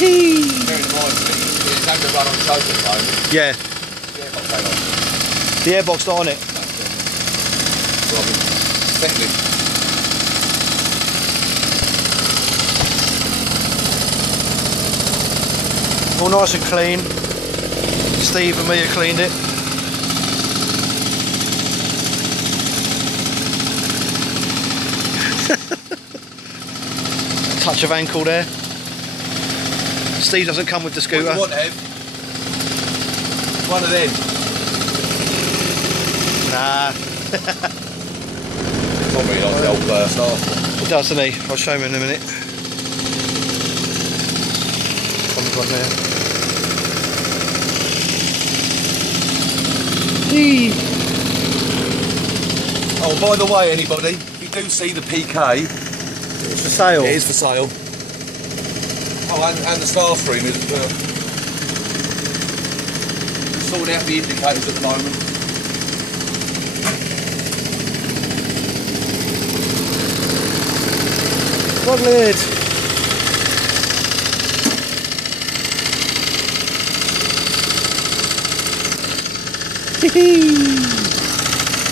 in mind, it's having to run on choke at the moment. Yeah. The airbox ain't on. The airbox not on it. So I've been settling. All nice and clean. Steve and Mia cleaned it. Touch of ankle there. Steve doesn't come with the scooter. What do you want, Ev? One of them. Nah. Tom really likes the old staff. He does, doesn't he? I'll show him in a minute. What have we got there? Oh, by the way, anybody, if you do see the PK, It's for sale. it is for sale. Oh, and the Starstream is sorting out the indicators at the moment. Frog lid. Hee hee.